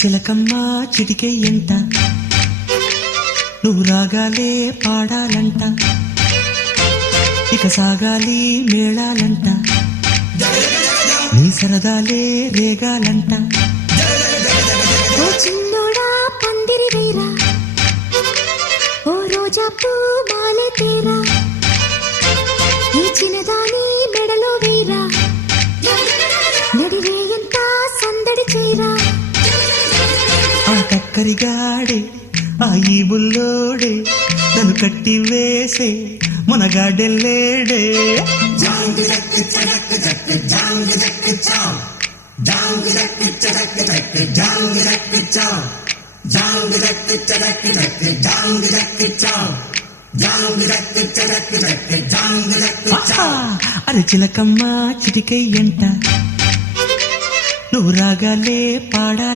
చిలకమ్మ చిటికెయ్యంట నువ్వు రాగాలే పాడాలంట ఇక సాగాలి మేళాలంట నీ సరదాలే రేగాలంట ఓ చిన్నోడా పందిరి వేరా ఓ రోజా పూ మాలే తేరా ఈ చిన్నదాని మెడలో వేరా నడిరే ఎంత సందడి చేరా ఆ కక్కరిగాడే ఆ ఈ బుల్లోడే నన్ను కట్టి వేసే మునగాడెల్లేడే అరే చిలకమ్మ చిటికెయ్యంట నువ్వు రాగాలే పాడా